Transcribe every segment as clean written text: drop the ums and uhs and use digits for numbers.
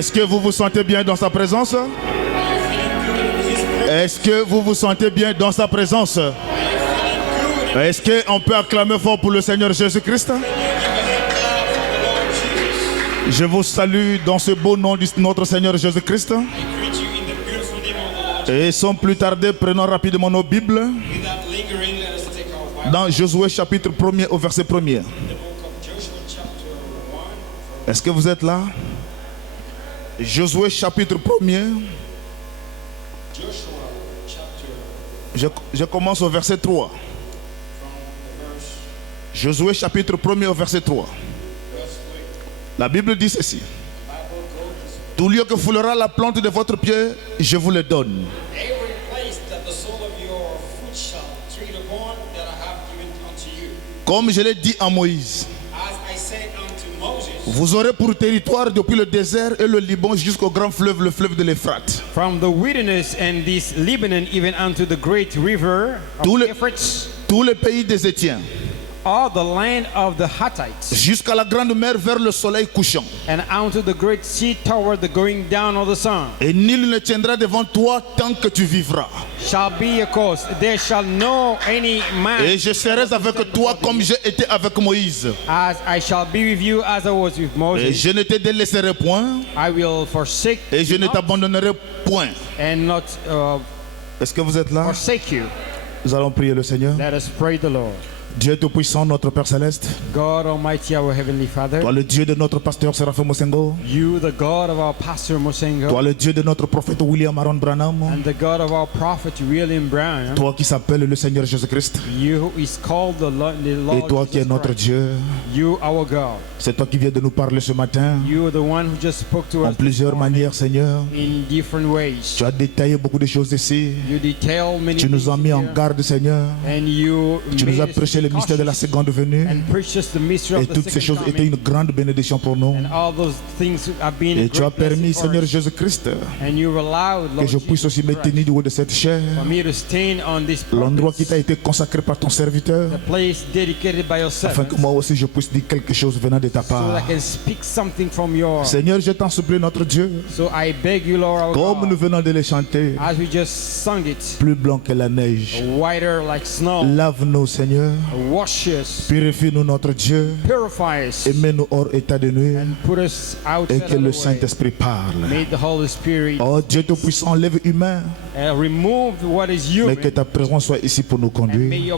Est-ce que vous vous sentez bien dans sa présence? Est-ce que vous vous sentez bien dans sa présence? Est-ce qu'on peut acclamer fort pour le Seigneur Jésus-Christ? Je vous salue dans ce beau nom de notre Seigneur Jésus-Christ. Et sans plus tarder, prenons rapidement nos Bibles. Dans Josué chapitre 1er au verset 1er. Est-ce que vous êtes là? Josué chapitre 1er. Je commence au verset 3. Josué chapitre 1er au verset 3. La Bible dit ceci. Tout lieu que foulera la plante de votre pied, je vous le donne. Comme je l'ai dit à Moïse. Vous aurez pour territoire depuis le désert et le Liban jusqu'au grand fleuve, le fleuve de l'Euphrate. From the wilderness and this Lebanon even unto the great river of Euphrates. Tout le pays des Étiens. All the land of the Hittites. Jusqu'à la grande mer vers le soleil couchant. And unto the great sea toward the going down of the sun. Et nul ne tiendra devant toi tant que tu vivras. Shall be a cause. There shall no any man. Et je serai avec toi comme j'ai été avec Moïse. As I shall be with you as I was with Moses. Et je ne te délaisserai point. I will forsake et je ne t'abandonnerai point. And not Est-ce que vous êtes là? Forsake you. Nous allons prier le Seigneur. Let us pray the Lord. Dieu Tout-Puissant, notre Père Céleste. God Almighty, our Heavenly Father. Toi le Dieu de notre pasteur Séraphin Mosengo. You, the God of our pastor Mosengo. Toi le Dieu de notre prophète William Aaron Branham. And the God of our prophet William Branham. Toi qui s'appelles le Seigneur Jésus-Christ. You who is called the Lord et toi qui es notre Dieu. You, our God. C'est toi qui viens de nous parler ce matin. You are the one who just spoke to us. En plusieurs manières, Seigneur. In different ways. Tu as détaillé beaucoup de choses ici. You detail many tu nous as mis en garde, Seigneur. And you tu nous as prêché le mystère de la seconde venue. Et toutes ces choses étaient une grande bénédiction pour nous. Et tu as permis, Seigneur Jésus-Christ, que je puisse aussi me tenir du haut de cette chair. L'endroit qui t'a été consacré par ton serviteur. Afin que moi aussi je puisse dire quelque chose venant de ta part. Seigneur, je t'en supplie, notre Dieu. Comme nous venons de les chanter. Plus blanc que la neige. Lave-nous, Seigneur. Purifie-nous, notre Dieu. Et mets-nous hors état de nuit. Et que le Saint-Esprit parle. Oh Dieu Tout-Puissant, lève humain. Mais que ta présence soit ici pour nous conduire.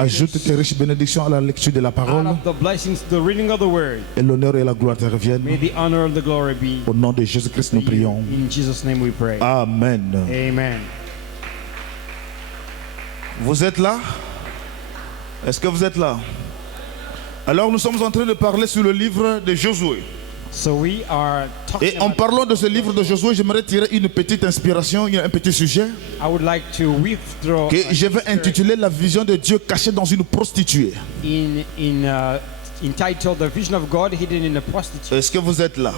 Ajoute tes riches bénédictions à la lecture de la parole. Et l'honneur et la gloire te reviennent. Au nom de Jésus-Christ nous prions. Amen. Amen. Vous êtes là? Est-ce que vous êtes là? Alors nous sommes en train de parler sur le livre de Josué. Et en parlant de ce livre de Josué, j'aimerais tirer une petite inspiration, un petit sujet que je vais intituler La vision de Dieu cachée dans une prostituée. Entitled The Vision of God Hidden in a Prostitute. Est-ce que vous êtes là?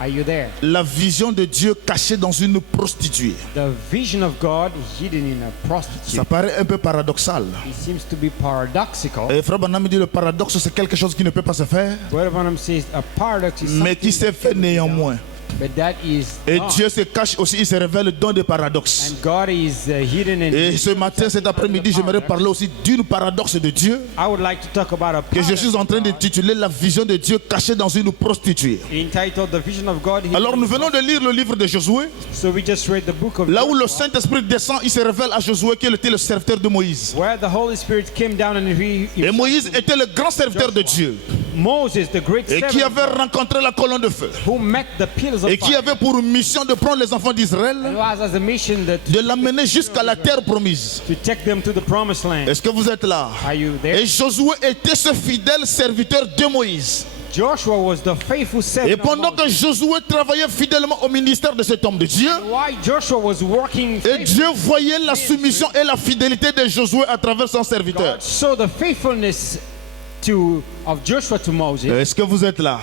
Are you there? La vision de Dieu cachée dans une prostituée. The vision of God hidden in a prostitute. Ça paraît un peu paradoxal. It seems to be paradoxical. Et Frère Branham dit le paradoxe c'est quelque chose qui ne peut pas se faire. Says a paradox is mais qui s'est fait néanmoins. But that is et Dieu se cache aussi, il se révèle dans des paradoxes. And God is hidden in et ce matin, cet après-midi, j'aimerais parler aussi d'une paradoxe de Dieu. I would like to talk about a que je suis en train d'intituler La vision de Dieu cachée dans une prostituée. Entitled The Vision of God. Alors nous venons de lire le livre de Josué. So we just read the book of là où le Saint-Esprit descend, il se révèle à Josué qu'il était le serviteur de Moïse. Where the Holy Spirit came down and et Moïse était le grand serviteur de Dieu. Moses, the great et qui avait rencontré la colonne de feu. Who met the pillars of et qui avait pour mission de prendre les enfants d'Israël, de l'amener jusqu'à la terre promise. Est-ce que vous êtes là? Et Josué était ce fidèle serviteur de Moïse. Joshua was the faithful servant. Et pendant que Josué travaillait fidèlement au ministère de cet homme de Dieu, et Dieu voyait la soumission et la fidélité de Josué à travers son serviteur. Of Joshua to Moses. Est-ce que vous êtes là?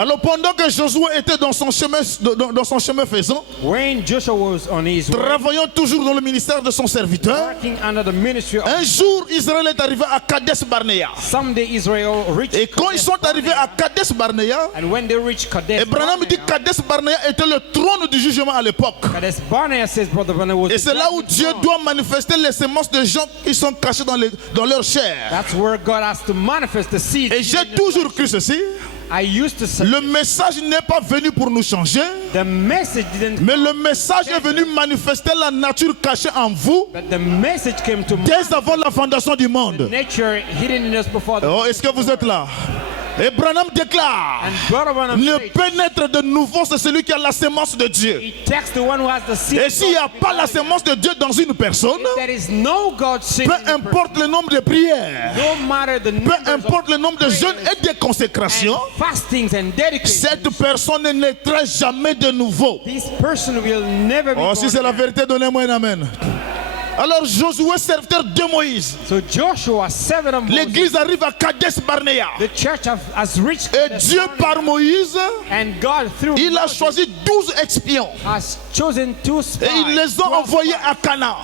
Alors pendant que Josué était dans son chemin faisant, when Joshua was on his way, travaillant toujours dans le ministère de son serviteur, working under the ministry of un jour Israël est arrivé à Kadesh Barnea. someday Israel reached Et quand ils sont arrivés à Kadesh Barnea, and when they reached Kadesh Abraham dit que Kadesh Barnea était le trône du jugement à l'époque. Kadesh Barnea, says Brother Branham, was Et c'est là où Dieu doit manifester les semences de gens qui sont cachés dans leur chair. That's where God has to manifest the seed. Et j'ai toujours cru ceci. I used to say, Le message n'est pas venu pour nous changer, the message didn't, mais le message est venu manifester la nature cachée en vous but the message came to dès avant la fondation du monde. nature hidden in us before the Oh, est-ce que vous êtes là? Et Branham déclare, and Brother Branham ne says, pénètre de nouveau, c'est celui qui a la sémence de Dieu. he takes the one who has the seed. Et s'il n'y a pas la sémence de Dieu dans une personne, There is no God seed. peu importe le nombre de prières, No matter the peu numbers of importe le nombre de jeûnes et de consécrations, and fastings and dedications, cette personne ne naîtra jamais de nouveau. this person will never be Oh, born si c'est la again. vérité, donnez-moi un amen. Alors Josué, serviteur de Moïse, So Joshua, 7 of Moses, l'église arrive à Kadesh Barnea. the church has reached Et this Dieu, morning, par Moïse, and God through il a Moses choisi 12 espions. has chosen 2 spies. Et il les a 12 envoyés spies. à Cana.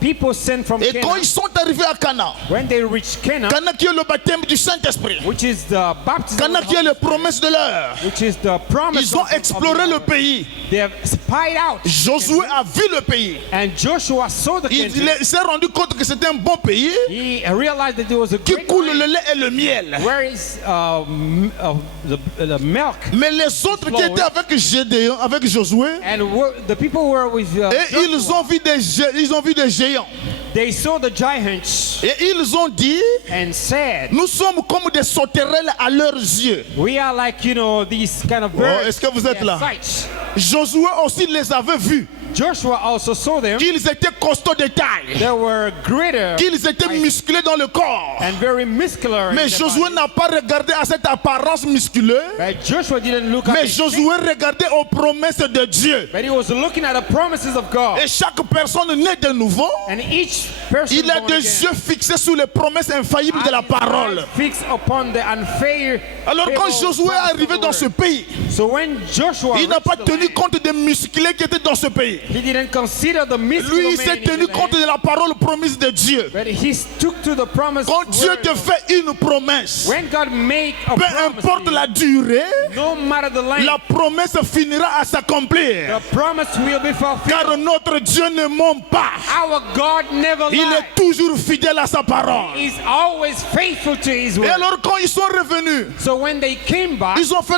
People sent from Et quand Canaan. ils sont arrivés à Cana, When they reached Canaan, Cana qui est le baptême du Saint-Esprit, which is the baptism, Cana of the qui est Holy les promesses de l'heure, Spirit, which is the promise. ils ont exploré le pays. They have spied out. Josué a vu le pays. And Joshua saw the country. Il s'est rendu compte que c'était un bon pays He realized that there was a qui great coule land le lait et le miel. where is the milk. Mais les autres qui étaient avec Gédéon, avec Josué, And the people were with et ils Joshua. ont vu des géants. They saw the giants Et ils ont dit, and said, nous sommes comme des sauterelles à leurs yeux. we are like, these kind of Oh, birds. est-ce que vous êtes in là? their sight. Josué aussi les avait vus, Joshua also saw them. qu'ils étaient costauds de taille, They were greater qu'ils étaient musclés dans le corps. and very muscular. Mais in their Josué body. n'a pas regardé à cette apparence musculeuse, But Joshua didn't look at mais the Josué regardait aux promesses de Dieu. but he was looking at the promises of God. Et chaque personne née de nouveau, And each person il a born des again yeux fixés sur les promesses infaillibles de la parole. fixed upon the unfair. Alors quand Josué est arrivé dans ce pays, So when Joshua il n'a reached pas the tenu land, compte des musclés qui étaient dans ce pays. he didn't consider the muscular Lui, il man s'est in the tenu land, compte de la parole promise de Dieu. but he stuck to the promise. Quand Dieu word. te fait une promesse, When God make a peu promise, importe to you, la durée, no matter the length, la promesse finira à s'accomplir. the promise will be fulfilled. Car notre Dieu ne ment pas. Our God never Il lies. est toujours fidèle à sa parole. He's always faithful to His Et word. alors quand ils sont revenus, So when they came back, ils ont fait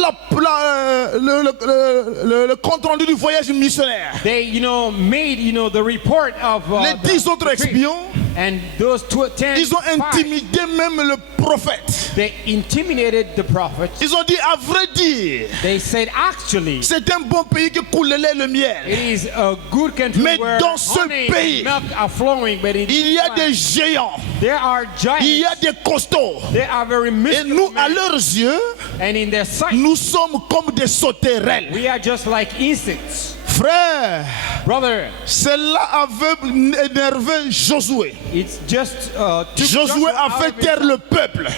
le compte rendu du voyage missionnaire. they, made, the report of Les 10 autres the trip. espions, And those 10 ils ont spies, intimidé même le prophète. they intimidated the prophet. Ils ont dit, à vrai dire, They said, actually, c'est un bon pays qui coule le lait et le miel. it is a good country Mais where dans ce honey pays, and milk are flowing, but Il y a des géants, there are giants. il y a des costauds. They are very Et muscular nous, à men. leurs yeux, And in their sight, nous sommes comme des sauterelles. we are just like insects. Frère, Brother, cela avait énervé Josué. it's just took Josué a out fait of it. taire le peuple.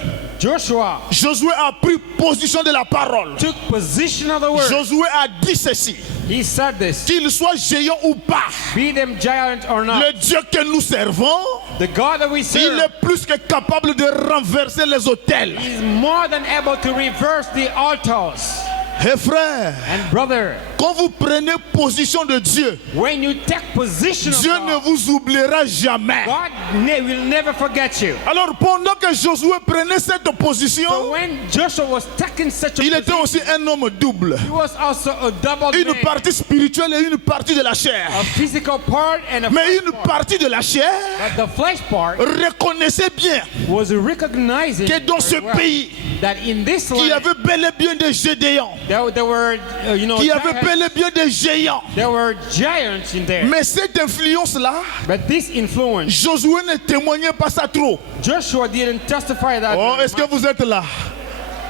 Joshua Josué a pris position de la parole. took position of the word. Josué a dit ceci, He said this, qu'il soit géant ou pas, be them giant or not, le Dieu que nous servons, the God that we il serve est plus que capable de renverser les autels. is more than able to reverse the altars. Et frère, And brother, quand vous prenez position de Dieu, when you take position of Dieu ne God, vous oubliera jamais. God will never forget you. Alors pendant que Josué prenait cette position, So when Joshua was taking such a il était position, aussi un homme double. he was also a double Une man, partie spirituelle et une partie de la chair. a physical part and a Mais flesh une part. partie de la chair But the flesh part reconnaissait bien was recognizing que dans ce very well pays, that in this il y land avait bel et bien des Gédéons, there were qu'il y avait giants, bel et bien des géants. there were giants in there. Mais cette influence-là, But this influence, Josué ne témoignait pas ça trop. Joshua didn't testify that. Oh, very est-ce que much. vous êtes là?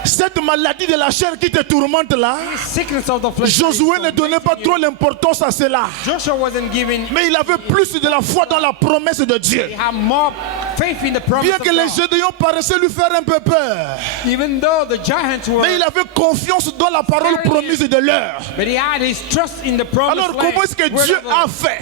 Cette maladie de la chair qui te tourmente là, Sickness of the flesh. Josué ne donnait pas trop l'importance à cela. Joshua wasn't giving. Mais il avait plus de la foi dans la promesse de Dieu. He had more faith in the promise Bien of que les God. Gédéons paraissaient lui faire un peu peur. Even though the giants were, Mais il avait confiance dans la parole promise de leur. but he had his trust in the promised Alors land. comment est-ce que Word Dieu of the a Lord. fait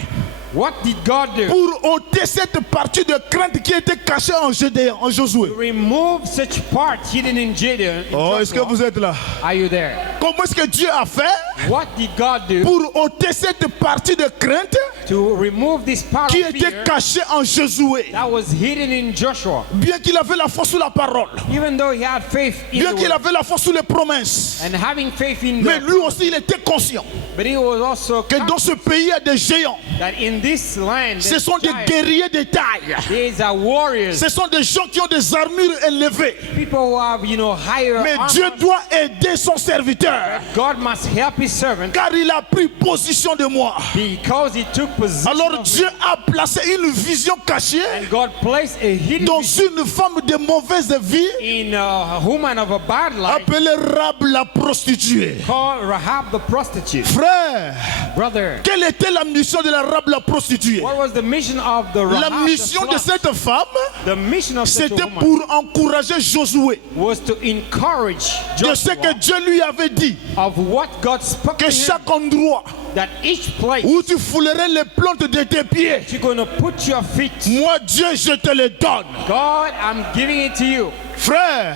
What did God do? pour ôter cette partie de crainte qui était cachée en Gédéon, en Josué? Remove such part hidden in Gideon. In Oh, est-ce que Joshua. vous êtes là? Are you there? Comment est-ce que Dieu a fait What did God do pour ôter cette partie de crainte to remove this part qui of était fear cachée en Josué? that was hidden in Joshua? Bien qu'il avait la foi sous la parole, Even though he had faith in bien the qu'il word, avait la foi sous les promesses, and having faith in mais God, lui aussi il était conscient but he was also que dans ce pays il y a des géants. that in this land Ce sont des giants, guerriers de taille. these are warriors, Ce sont des gens qui ont des armures élevées. people who have higher Mais armor. Dieu doit aider son serviteur God must help his servant car il a pris position de moi. because he took position Alors of Dieu me. a placé une vision cachée And God placed a hidden dans vision une femme de mauvaise vie in a woman of a bad life appelée Rab la prostituée. called Rahab the prostitute. Frère, Brother, quelle était la mission de la Rab la prostituée? what was the mission of the La Rahab mission the de slut? cette femme, The mission of such a c'était woman pour encourager Josué was to encourage de ce Joshua que Dieu lui avait dit, of what God spoke to que him, chaque endroit that each place où tu foulerais les plantes de tes pieds, you're going to put your feet. moi Dieu je te les donne. God, I'm giving it to you. Frère,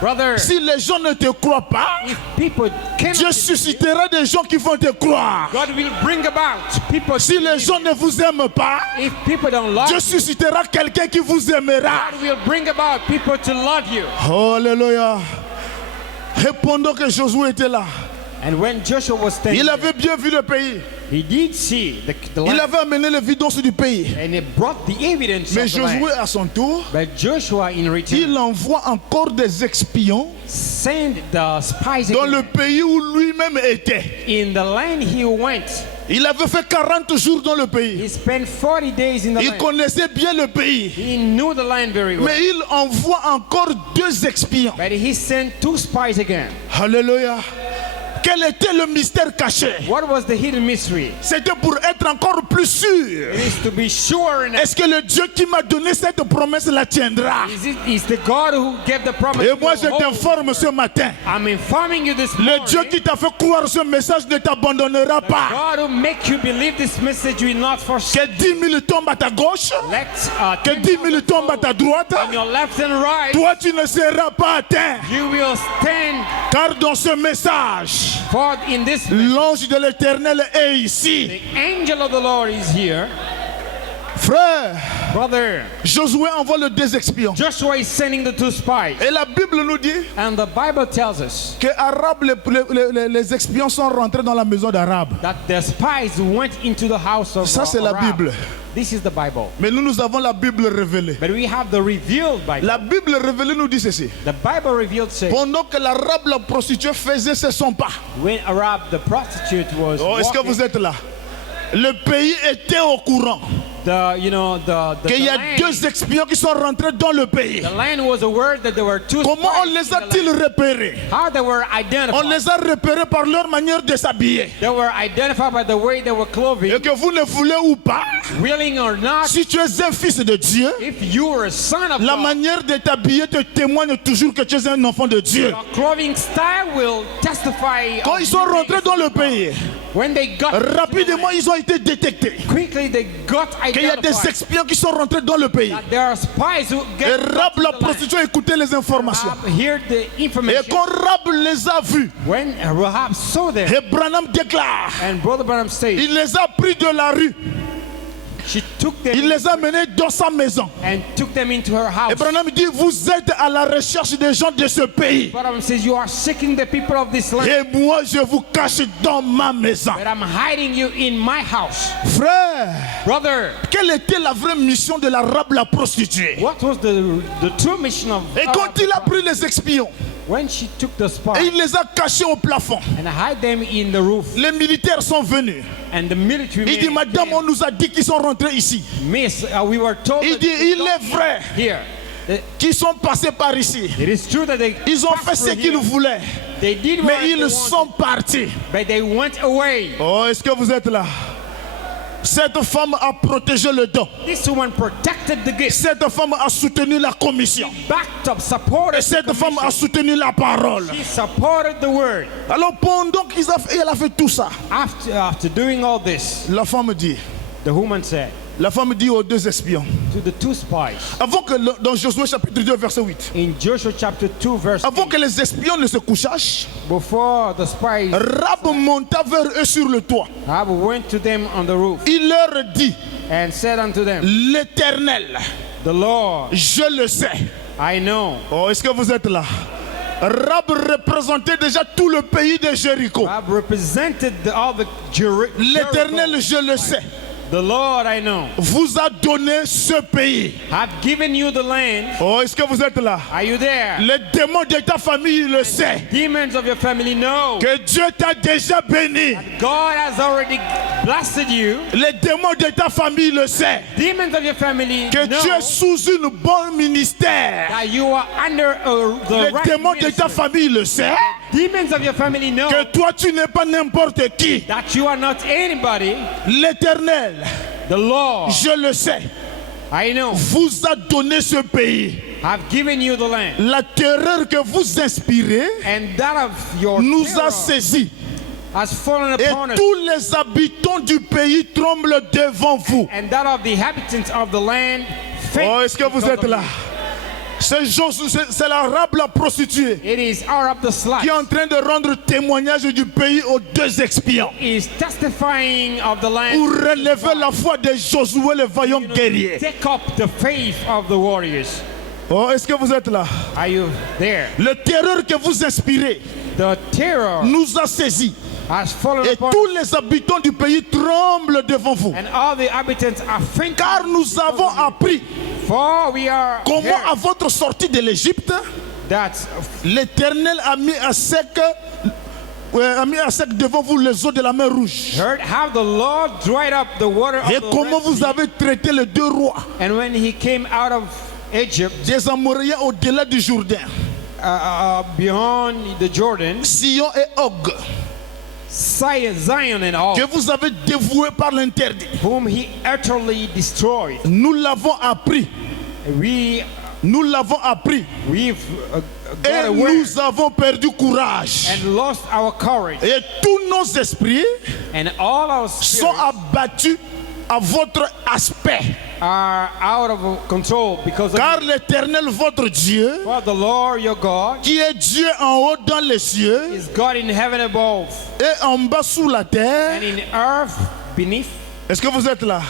Brother, si les gens ne te croient pas, if people cannot Dieu believe, suscitera des gens qui vont te croire. God will bring about people. Si les gens ne vous aiment pas, If people don't love, Dieu suscitera quelqu'un qui vous aimera. God will bring about people to love you. Alléluia. Et pendant que Josué était là, And when Joshua was standing il there, avait bien vu le pays. he did see the Il land, avait amené l'évidence du pays. and he brought the evidence Mais of the land. Josué, à son tour, But Joshua, in return, il envoie encore des espions sent the spies dans le again. pays où lui-même était. In the land he went. Il avait fait 40 jours dans le He pays. spent 40 days in the Il land. connaissait bien le pays. He knew the land very well. Mais il envoie encore 2 espions. But he sent 2 spies again. Alléluia. Quel était le mystère caché? What was the hidden mystery? C'était pour être encore plus sûr. It is to be sure in it. Est-ce que le Dieu qui m'a donné cette promesse la tiendra? Is the God who gave the promise. Et moi to je hold. t'informe ce matin. I'm informing you this Le morning. Dieu qui t'a fait croire ce message ne t'abandonnera pas. God who make you believe this message will not forsake. Que 10 000 tombent à ta gauche, Let que 10 000 tombent à ta droite, on your left and right, toi tu ne seras pas atteint. you will stand Car dans ce message, forth in this. l'ange de l'Éternel est ici. The angel of the Lord is here. Frère, Brother, Josué envoie le 2 espions. Joshua is sending the 2 spies. Et la Bible nous dit And the Bible tells us que Arabe, les espions sont rentrés dans la maison d'Arabe. that the spies went into the house of Ça c'est la Rahab. Bible. This is the Bible. Mais nous avons la Bible révélée. But we have the revealed Bible. La Bible révélée nous dit ceci. The Bible revealed says Pendant que l'Arabe, la prostituée, faisait ses 100 pas. when Arab the prostitute was Oh, est-ce que walking, vous êtes là? Le pays était au courant qu'il y a 2 espions qui sont rentrés dans le pays. the land was aware that there were 2 Comment on spies les in the land. a-t-il repérés? How they were On identified? les a repérés par leur manière de s'habiller. They were identified by the way they were clothing, Et que vous ne voulez ou pas, willing or not. si tu es un fils de Dieu, If you were a son of la God, manière de t'habiller te témoigne toujours que tu es un enfant de Dieu. your clothing style will testify. Quand of ils sont you being rentrés a dans son le of God. pays, When they got rapidement ils ont été détectés quickly they got qu'il y a des identified. espions qui sont rentrés dans le pays. That there are spies who Et get Rab la to the land. prostituée écoutait les informations. Rahab heard the Et information. quand Rab les a vus, When Rahab saw them, et Branham déclare, and Brother Branham said, il les a pris de la rue, she took them il les a menés dans sa maison. and took them into her house. Et Branham dit, vous êtes à la recherche des gens de ce pays. Branham says, you are seeking the people of this land, Et moi, je vous cache dans ma maison. but I'm hiding you in my house. Frère, Brother, quelle était la vraie mission de l'Arabe, la prostituée? what was the true mission of Et quand il a pris les espions, when she took the et spies il les a cachés au plafond, and hide them in the roof, les militaires sont venus. and the military Il dit, men madame, came, on nous a dit qu'ils sont rentrés ici. Miss, we were told Il that dit, they il got est vrai here. qu'ils sont passés par ici. It is true that they Ils ont passed fait ce through qu'ils here. voulaient, They did what mais they ils wanted, sont partis. but they went away. Oh, est-ce que vous êtes là? Cette femme a protégé le don. This woman protected the gift. Cette femme a soutenu la commission. Backed up, supported. Et cette femme a soutenu la parole. She supported the word. Alors pendant qu'elle a fait tout ça, After doing all this, la femme dit, the woman said, la femme dit aux deux espions, to the two spies, avant que dans Josué chapitre 2 verset 8, in Joshua chapter 2 verse 8, avant que les espions ne se couchassent, before the spies, Rab monta vers eux sur le toit. Rab went to them on the roof. Il leur dit, And said unto them, l'Éternel, the Lord, je le sais. I know. Oh, est-ce que vous êtes là? Rab représentait déjà tout le pays de Jéricho. Rab represented all the L'Éternel, je le sais, the Lord, I know, vous a donné ce pays. have given you the land. Oh, est-ce que vous êtes là? Are you there? Les démons de ta famille le savent. Demons of your family know. Que Dieu t'a déjà béni. God has already blessed you. Les démons de ta famille le savent. Demons of your family Que know tu es sous une bonne ministère. that you are under the Les right démons de ta ministry. famille le savent. Demons of your family know Que toi tu n'es pas n'importe qui. that you are not anybody. L'Éternel, The Lord, je le sais, I know, vous a donné ce pays. have given you the land. La terreur que vous inspirez And that of your nous a terror saisis. has fallen Et upon us. tous les habitants du pays tremblent devant vous. And that of the inhabitants of the land faint Oh, est-ce que vous because êtes of là? you. C'est l'arabe, la prostituée, It is Arab the slut. qui est en train de rendre témoignage du pays aux deux espions Is testifying of the land. pour relever la foi de Josué, le vaillant guerrier. Take up the faith of the warriors. Oh, est-ce que vous êtes là? Are you there? Le terreur que vous inspirez The terror nous a saisis. has fallen Et upon tous les habitants du pays tremblent devant vous. and all the inhabitants are fainting. Car nous avons appris For we are comment here à votre sortie de l'Égypte, that l'Éternel a mis à sec devant vous les eaux de la mer Rouge. heard how the Lord dried up the water of Et the comment Red vous Sea. avez traité les deux rois And when he came out of Egypt, des Amoréens au-delà du Jourdain, beyond the Jordan, Sion et Og, Zion and all, que vous avez dévoués par l'interdit. whom he utterly destroyed. Nous l'avons appris. Nous l'avons appris. We've got Et aware nous avons perdu courage. and lost our courage, Et tous nos esprits and all our sont spirits abattus à votre aspect. are out of control because of Car you. l'Éternel, votre Dieu, For the Lord your God qui est Dieu en haut dans les cieux is God in heaven above et en bas sous la terre. and in earth beneath. Est-ce que vous êtes là?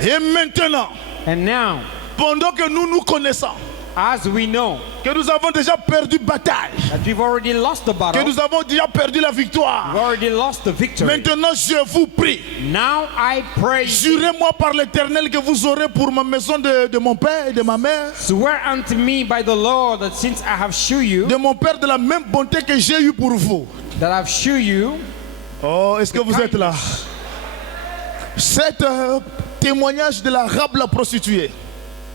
Et maintenant, And now, pendant que nous nous connaissons, as we know que nous avons déjà perdu bataille, that we've already lost the que battle, nous avons déjà perdu la victoire, we've already lost the victory. maintenant je vous prie, Now I pray, jurez-moi par l'Éternel que vous aurez pour ma maison de mon père et de ma mère, swear unto me by the Lord that since I have shewn you, de mon père, de la même bonté que j'ai eue pour vous. that I've shewn you, Oh, est-ce que vous êtes là? Cet témoignage de l'arabe, la prostituée,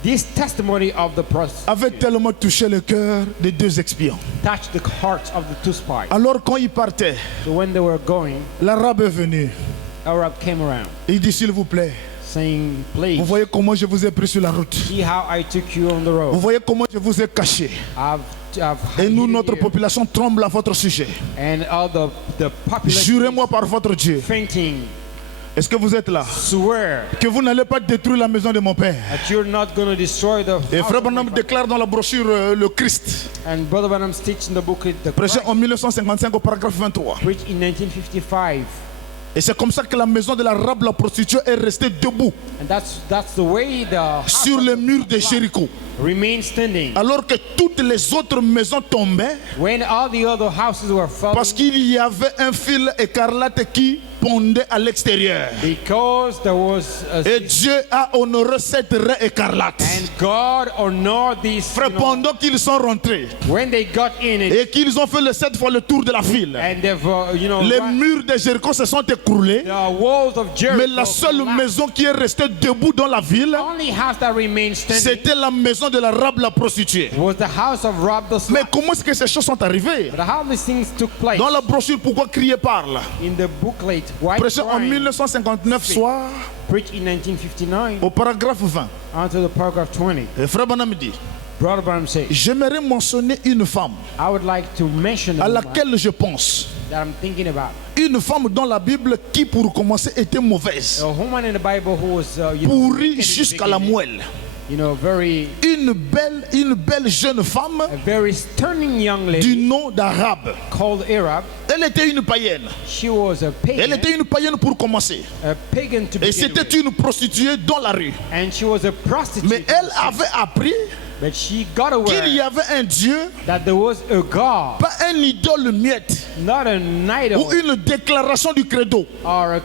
this testimony of the prostitute avait tellement touché le cœur des deux espions. touched the hearts of the two spies. Alors quand ils partaient, So when they were going, l'arabe est venu. Arab came around Il dit, s'il vous plaît, saying, vous please, voyez comment je vous ai pris sur la route. see how I took you on the Vous road. voyez comment je vous ai caché. I've Et nous, hidden notre you, population tremble à votre sujet. and all the population Jurez-moi par votre Dieu. fainting. Est-ce que vous êtes là? Swear Que vous n'allez pas détruire la maison de mon père. that you're not going to destroy the Et house Frère of my Branham father. déclare dans la brochure le Christ, And Brother Branham's teaching the book, The prêché Christ, en 1955 au paragraphe 23. preached in 1955. Et c'est comme ça que la maison de l'arabe, la prostituée, est restée debout And that's the way the house sur of les the murs de Jéricho. remained standing. Alors que toutes les autres maisons tombaient When all the other houses were falling, parce qu'il y avait un fil écarlate qui pendait à l'extérieur. because there was Et Dieu a honoré cette raie écarlate. and God honored these, Frère, pendant qu'ils sont rentrés when they got in it, et qu'ils ont fait le 7 fois le tour de la file, and they've les murs de Jéricho se sont écroulés. the walls of Jericho. Mais la seule collapsed. maison qui est restée debout dans la ville, The only house that remained standing c'était la maison de l'arabe, la prostituée. was the house of Rob the Mais slut. comment est-ce que ces choses sont arrivées? But how these things took place Dans la brochure, pourquoi crier parle? in the booklet, Prêché en 1959 soir, preached in 1959 au paragraphe 20. onto the paragraph 20. Et Frère Branham dit, Brother Branham said, j'aimerais mentionner une femme I would like to mention à a woman laquelle je pense. that I'm thinking about. Une femme dans la Bible qui, pour commencer, était mauvaise. A woman in the Bible who was Pourrie wicked in the jusqu'à la beginning. moelle. You know, Une belle jeune femme a very stunning young du lady nom d'Arabe. called Arab. Elle était une païenne. She was a Elle pagan, était une païenne pour commencer. a pagan to Et begin c'était with. une prostituée dans la rue. And she was a prostitute. Mais elle avait appris But she got qu'il y aware avait un Dieu, that there was a God, pas un idole miette not an idol ou une déclaration du credo, or a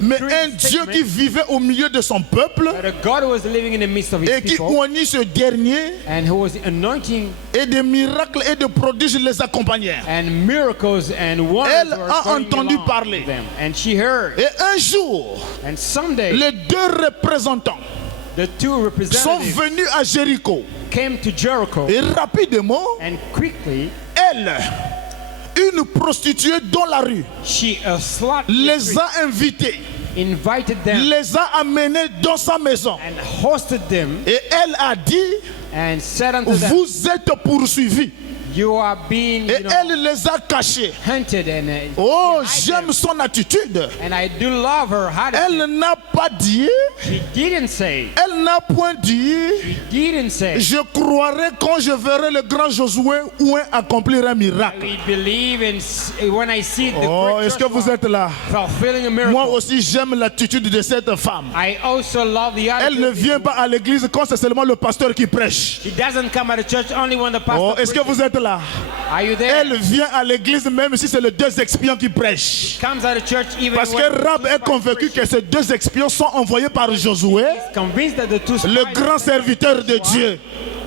mais creed un Dieu statement, qui vivait au milieu de son peuple but a God who was living in the midst of his et qui people oignit ce dernier, and who was anointing et des miracles et des prodiges les accompagnaient. and miracles and wonders Elle were a going entendu along parler. with them. And she heard. Et un jour, And someday les deux représentants the two sont representatives venus à Jéricho. came to Jericho, Et rapidement, and quickly elle, une prostituée dans la rue, she a slut les a invités, invited them les a amenés dans sa maison. and hosted them Et elle a dit, and said unto them, vous êtes poursuivis. you are being Et elle les a cachés. hunted and Oh, hide j'aime them. son attitude. And I do love her. How did Elle n'a pas dit, she didn't say. elle n'a point dit, She didn't say. je croirai quand je verrai le grand Josué ou accomplir un miracle. We believe in when I see the Oh, great est-ce que vous Joshua êtes là? fulfilling a miracle. Moi aussi, j'aime l'attitude de cette femme. I also love the Elle attitude ne of this vient pas woman. à l'église quand c'est seulement le pasteur qui prêche. She doesn't come at the church only when the pastor Oh, est-ce que preaches. vous êtes là? Are you there? Elle vient à l'église même si c'est les deux expions qui prêchent. Comes at the church even Parce when que the Rab two est spies convaincu preach. que ces deux expions sont envoyés par Josué, Convinced that the two spies le grand serviteur de Dieu.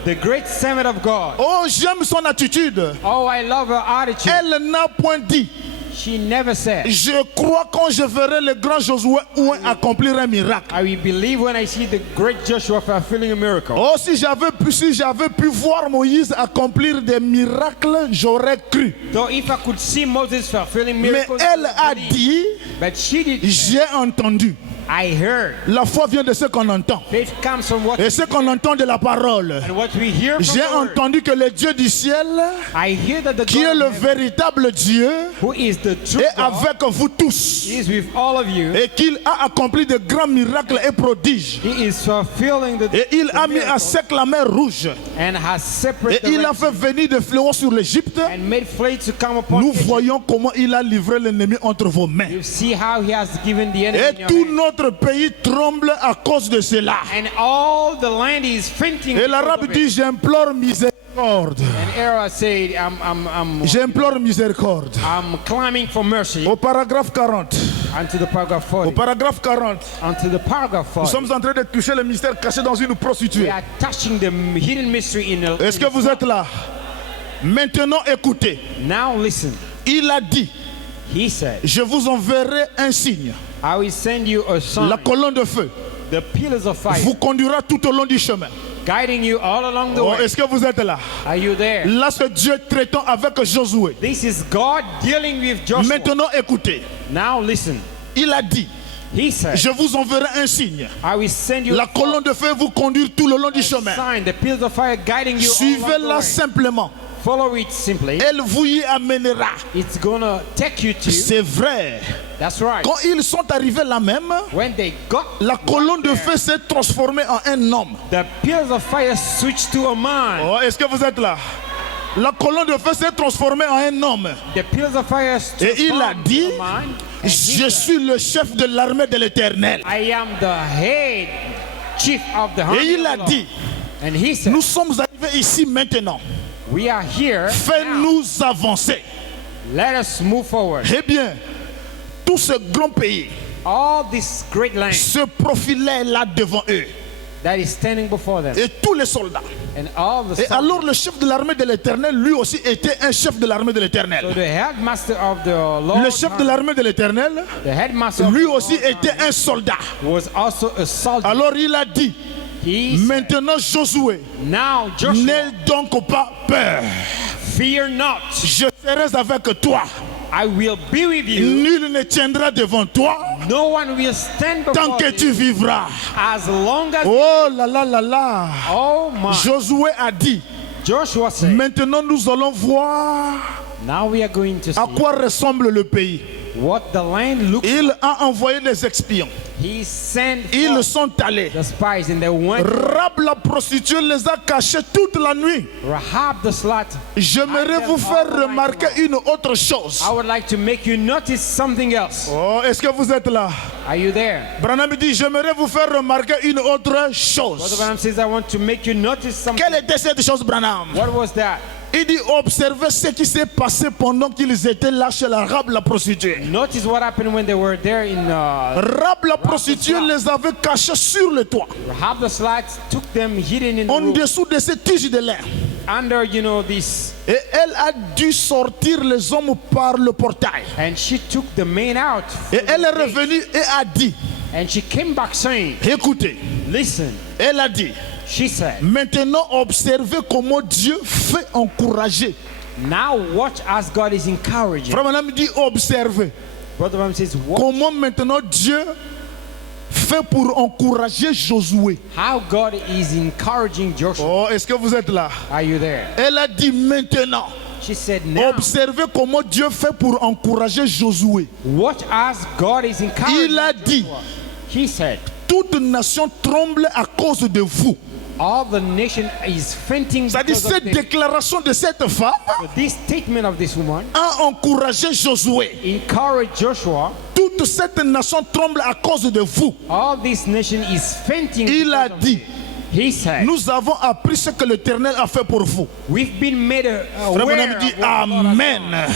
the great servant of God. Oh, j'aime son attitude. Oh, I love her attitude. Elle n'a point dit, She never said, je crois quand je verrai le grand Josué ou accomplir un miracle. I will believe when I see the great Joshua fulfilling a miracle. Oh, si j'avais pu voir Moïse accomplir des miracles, j'aurais cru. So if I could see Moses fulfilling Mais miracles, elle I a would believe. dit, But she did. j'ai entendu. I heard. La foi vient de ce qu'on entend. Faith comes from what Et ce qu'on entend de la parole. and what we hear from J'ai the word. entendu que le Dieu du ciel, I hear that the qui est God le of heaven, véritable Dieu, who is the true est God, avec vous tous. is with all of you. Et qu'il a accompli de grands miracles et prodiges. He is fulfilling the Et il the a mis à miracles sec la mer rouge. and has Et separated the il a Red fait venir des fléaux sur l'Égypte. Sea and made flames to come upon Nous Egypt. voyons comment il a livré l'ennemi entre vos mains. You see how he has given the enemy in Et your tout hand. notre pays tremble à cause de cela. And all the land is fainting. Et because l'arabe of it. dit, j'implore miséricorde. And Aaron said, J'implore miséricorde. I'm climbing for mercy Au paragraphe 40. unto the paragraph Au 40. paragraphe 40. Unto the paragraph Nous 40. sommes en train de toucher le mystère caché dans une We prostituée. are touching the hidden mystery in the. Est-ce que vous êtes là? Maintenant écoutez. Now listen. Il a dit, He said, je vous enverrai un signe. I will send you a sign. La colonne de feu The pillars of fire vous conduira tout au long du chemin. guiding you all along the Oh, way. est-ce que vous êtes là? Are you there? Là, c'est Dieu traitant avec Josué. This is God dealing with Joshua. Maintenant écoutez. Now listen. Il a dit, He said, je vous enverrai un signe. I will send you La colonne de feu vous conduire tout le long du a chemin. sign, the pillars of fire guiding you all along the Suivez-la way. simplement. Follow it simply. Elle vous y amènera. It's gonna take you to. C'est vrai. That's right. Quand ils sont arrivés là même, When they got la colonne de feu s'est transformée en un homme. the pillars of fire switched to a man. Oh, est-ce que vous êtes là? La colonne de feu s'est transformée en un homme. The pillars of fire Et il a transformed dit, to a man. And he je said, suis le chef de l'armée de l'Éternel. I am the head chief of the Et army il of a the Lord. dit, And he said, nous sommes arrivés ici maintenant. we are here. Now. Fais-nous avancer. Let us move forward. Eh bien, tout ce grand pays All this great land se profilait là devant eux. that is standing before them. Et tous les soldats. And all the Et soldiers. alors le chef de l'armée de l'Éternel, lui aussi était un chef de l'armée de So l'Éternel. the headmaster of the Lord, Le chef de l'armée de l'Éternel, the headmaster of lui the aussi Lord's était army un soldat. was also a soldier. Alors il a dit, He said, maintenant Josué, now Joshua, n'aie donc pas peur. fear not. Je serai avec toi. I will be with you. Nul ne tiendra devant toi. No one will stand before Tant que you. tu vivras. As long as Oh là là là là. oh my. Josué a dit, Joshua said, maintenant nous allons voir now we are going to see à quoi ressemble le pays. what the land looks like. Il a envoyé les espions. He sent Ils forth sont allés. the spies and they went. Rahab la prostituée les a cachés toute la nuit. Rahab the slut. J'aimerais vous faire remarquer une autre chose. I would like to make you notice something else. Oh, est-ce que vous êtes là? Are you there? Branham dit, j'aimerais vous faire remarquer une autre Brother chose. Branham says, I want to make you notice something. Quelle était cette chose, Branham? What was that? Il dit, observez ce qui s'est passé pendant qu'ils étaient là chez la Rahab la prostituée. Notice what happened when they were there in Rahab la prostituée les avait cachés sur le toit, Rahab the slut took them hidden in the en room dessous de ces tiges de lin. under, this, Et elle a dû sortir les hommes par le portail. and she took the men out. Et elle est revenue et a dit, And she came back saying, écoutez, listen, elle a dit, she said, maintenant observez comment Dieu fait encourager. now watch as God is encouraging. Frère Branham dit, observez Brother Branham says, comment maintenant Dieu fait pour encourager Josué. how God is encouraging Joshua. Oh, est-ce que vous êtes là? Are you there? Elle a dit maintenant. She said, now Observez comment Dieu fait pour encourager Josué. watch as God is encouraging Il a dit, Joshua. He said, toute nation tremble à cause de vous. all the nation is fainting C'est-à-dire because of cette this. déclaration de cette femme So this statement of this woman a encouragé Josué. encouraged Joshua. Toute cette nation tremble à cause de vous. All this nation is fainting. Il a because of dit, it. He said, nous avons appris ce que l'Éternel a fait pour vous. we've been made Frère aware Branham of dit, what God has Amen. done.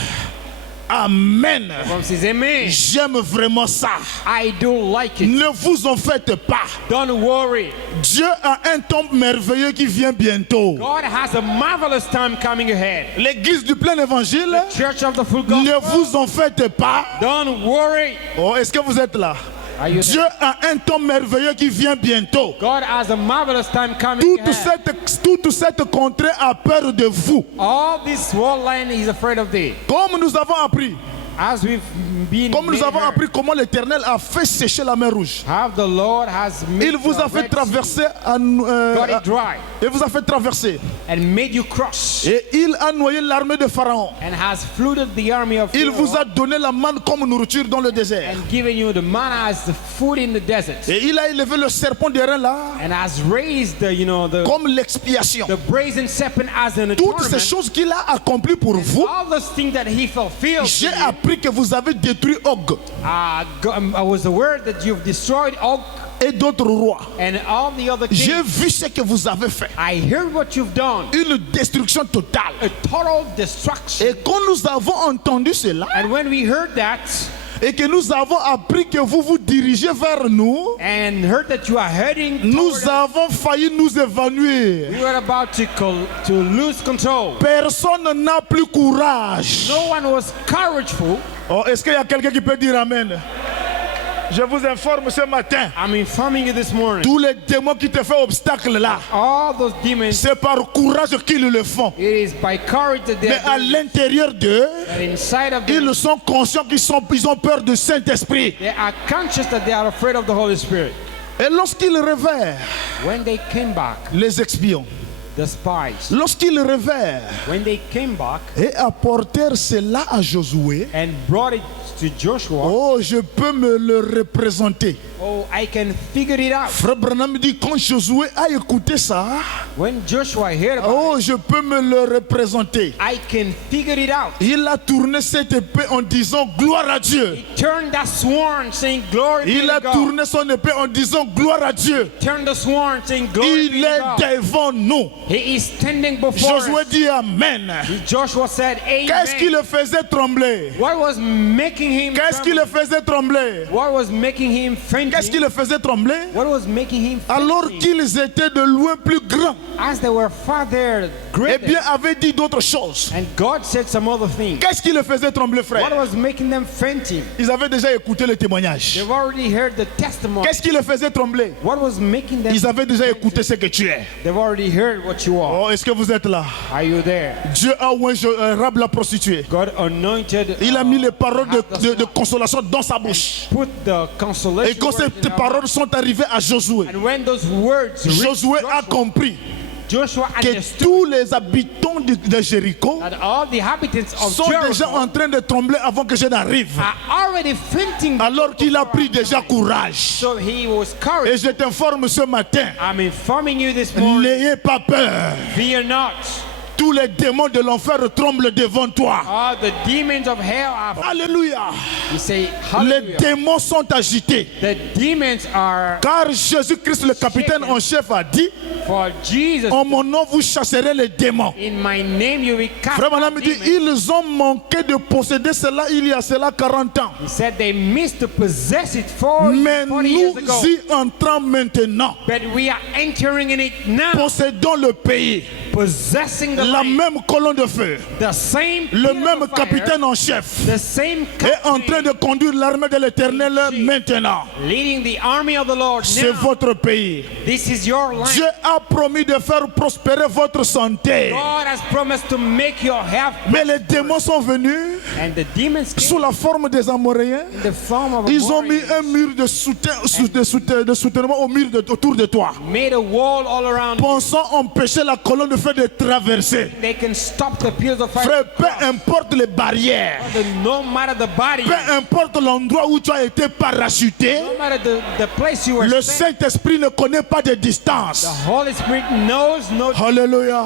Amen. Branham says, amen. J'aime vraiment ça. I do like it. Ne vous en faites pas. Don't worry. Dieu a un temps merveilleux qui vient bientôt. God has a marvelous time coming ahead. L'église du plein évangile, Church of the full ne gospel. vous en faites pas. Don't worry. Oh, est-ce que vous êtes là? Are you Dieu there? a un temps merveilleux qui vient bientôt. God has a marvelous time coming Toute ahead. toute cette contrée a peur de vous. All this world land is afraid of thee. Comme nous avons appris, As we've been comme nous made avons heard, appris comment l'Éternel a fait sécher la mer Rouge. how the Lord has made Il vous a the fait Red traverser, Sea, got it dry il vous a fait traverser. and made you cross Et il a noyé l'armée de Pharaon. and has flooded the army of Il vous Pharaoh a donné la manne comme nourriture dans le désert. and given you the manna as the food in the desert Et il a élevé le serpent d'airain là and has raised the comme l'expiation. the brazen serpent as an Toutes ces atonement. choses qu'il a accomplies pour vous, All those things that he fulfilled. j'ai appris que vous avez détruit Og I was aware that you've destroyed all et d'autres rois. and all the other J'ai kings. vu ce que vous avez fait. I heard what you've done. Une destruction totale. A total destruction. Et quand nous avons entendu cela, And when we heard that et que nous avons appris que vous vous dirigez vers nous, and heard that you are heading nous toward us, avons failli nous évanouir. we were about to lose control. Personne n'a plus courage. No one was courageful. Oh, est-ce qu'il y a quelqu'un qui peut dire Amen? Je vous informe ce matin, I'm informing you this morning. tous les démons qui te font obstacle là, All those demons, c'est par courage qu'ils le font. it is by courage that they Mais à are doing it. l'intérieur d'eux, That inside of them, ils sont conscients qu'ils ont peur du Saint-Esprit. they are conscious that they are afraid of the Holy Spirit. Et lorsqu'ils révèrent When they came back, les espions, the spies, lorsqu'ils révèrent when they came back et apportèrent cela à Josué, and brought it to Joshua, oh, je peux me le représenter. oh, I can figure it out. Frère Branham dit, quand Josué a écouté ça, When Joshua heard about oh, je peux me le représenter. it, I can figure it out. Il a tourné cette épée en disant gloire à Dieu. He turned that sworn saying glory be Il a to God. tourné son épée en disant gloire à Dieu. Turned the sworn saying glory Il be est to God. devant nous. He is standing before Josué us. dit Amen. Joshua said, Qu'est-ce qui amen. le faisait trembler? What was making him Qu'est-ce qui le tremble? faisait trembler? What was making him faint fainting, qu'est-ce qui le faisait trembler? what was making him Alors fainting? qu'ils étaient de loin plus grands, As they were farther eh greater, bien, avait dit d'autres choses. and God said some other things. Qu'est-ce qui le faisait trembler, What frère? was making them fainting? Ils avaient déjà écouté le témoignage. They've already heard the testimony. Qu'est-ce qui le faisait trembler? What was making them? Ils avaient déjà écouté ce que tu es. They've already heard what you are. Oh, est-ce que vous êtes là? Are you there? Dieu a oint Rab la prostituée. God anointed. Il a mis les paroles de consolation dans sa bouche. Put the consolation. Et quand words in ces her paroles sont arrivées à Josué, And when those words reached Josué a compris Joshua que understood tous les habitants de Jéricho that all the inhabitants of sont déjà Jericho en train de trembler avant que je n'arrive. are already fainting. Alors qu'il a pris déjà courage. So he was Et courage. je t'informe ce matin, I'm informing you this morning. n'ayez pas peur. Fear not. Tous les démons de l'enfer tremblent devant toi. All the demons of hell are. Alléluia. You say Les hallelujah. démons sont agités. The demons are. Car Jésus-Christ, le capitaine en chef, a dit, For Jesus. en mon nom, vous chasserez les démons. In my name you will cast Frère out Madame dit, demons. ils ont manqué de posséder cela il y a cela 40 ans. He said they missed to possess it 40 Mais years nous ago. y entrons maintenant. But we are entering in it now. Possédons le pays. Possessing the La land. même colonne de feu. The same Le pillar même of fire, capitaine en chef the same est en train captain de conduire l'armée de l'éternel maintenant. leading the army of the Lord C'est now. votre pays. This is your land. Dieu a promis de faire prospérer votre santé. God has promised to make your health. Mais les démons sont venus And the demons came sous la forme des Amoréens. in the form of a Ils ont mis warrior. un mur de soutènement au mur autour de toi, Made a wall all around. pensant empêcher la colonne de feu de traverser. They can stop the pillars of fire. Frère, peu importe les barrières, No matter the body, peu importe l'endroit où tu as été parachuté, no matter the place you were le staying, Saint-Esprit ne connaît pas de distance. the Holy Spirit knows no. Alléluia.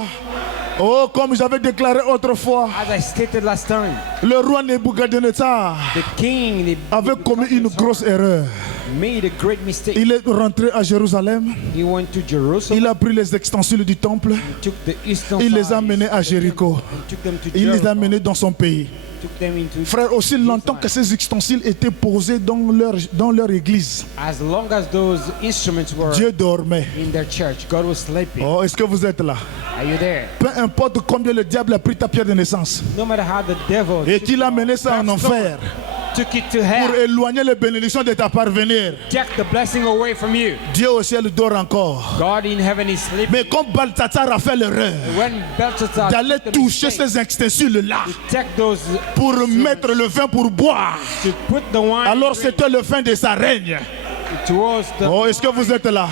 Oh, comme j'avais déclaré autrefois, As I stated last time, le roi Nebuchadnezzar the king avait commis une grosse erreur. made a great mistake. Il est rentré à Jérusalem, He went to Jerusalem. il a pris les extensiles du temple, Took the eastern il les side a menés à Jéricho, and took them to il les a Jericho. menés dans son pays. Took them into Frère, aussi longtemps que ces ustensiles étaient posés dans leur église, as long as those instruments were Dieu dormait. in their church, God was sleeping. Oh, est-ce que vous êtes là? Are you there? Peu importe combien le diable a pris ta pierre de naissance No matter how the devil et qu'il a mené ça en enfer took it to pour hell, éloigner les bénédictions de ta parvenir, take the blessing away from you. Dieu au ciel dort encore. God in heaven is sleeping. Mais comme Balthazar a fait l'erreur When Belshazzar d'aller took the toucher mistake ces extensiles-là to take those pour mettre le vin pour boire, to put the wine alors drink, c'était le fin de sa règne. it was the Oh, est-ce que vous êtes là?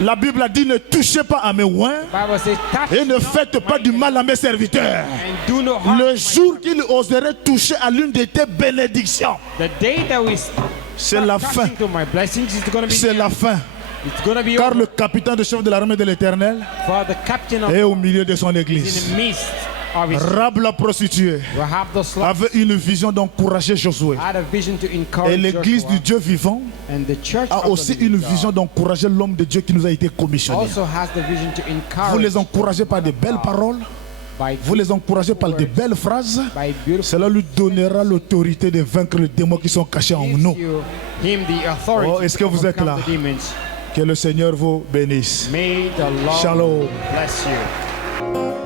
La Bible a dit ne touchez pas à mes oins Bible says, touch et ne not faites pas my du mal à mes serviteurs. and do no harm. Le jour qu'il oserait toucher à l'une de tes bénédictions, The day that we c'est la fin. touching to my blessings is going to be C'est la fin. it's going to be Car over. le capitaine de chef de l'armée de l'Éternel For the captain of est au milieu de son in église. the midst of his Rab la prostituée Rahab the slut avait une vision d'encourager Josué. had a vision to Et encourage l'église Joshua, du Dieu vivant and the church a of the aussi living une God vision d'encourager l'homme de Dieu qui nous a été commissionné. also has the vision to Vous les encourage encouragez par de belles paroles, by vous les encouragez par de belles phrases. by beautiful Cela lui donnera l'autorité de vaincre les démons qui sont cachés en gives nous. him the authority Oh, est-ce que to vous êtes overcome là? the demons. Que le Seigneur vous bénisse. May the Lord Shalom. bless you.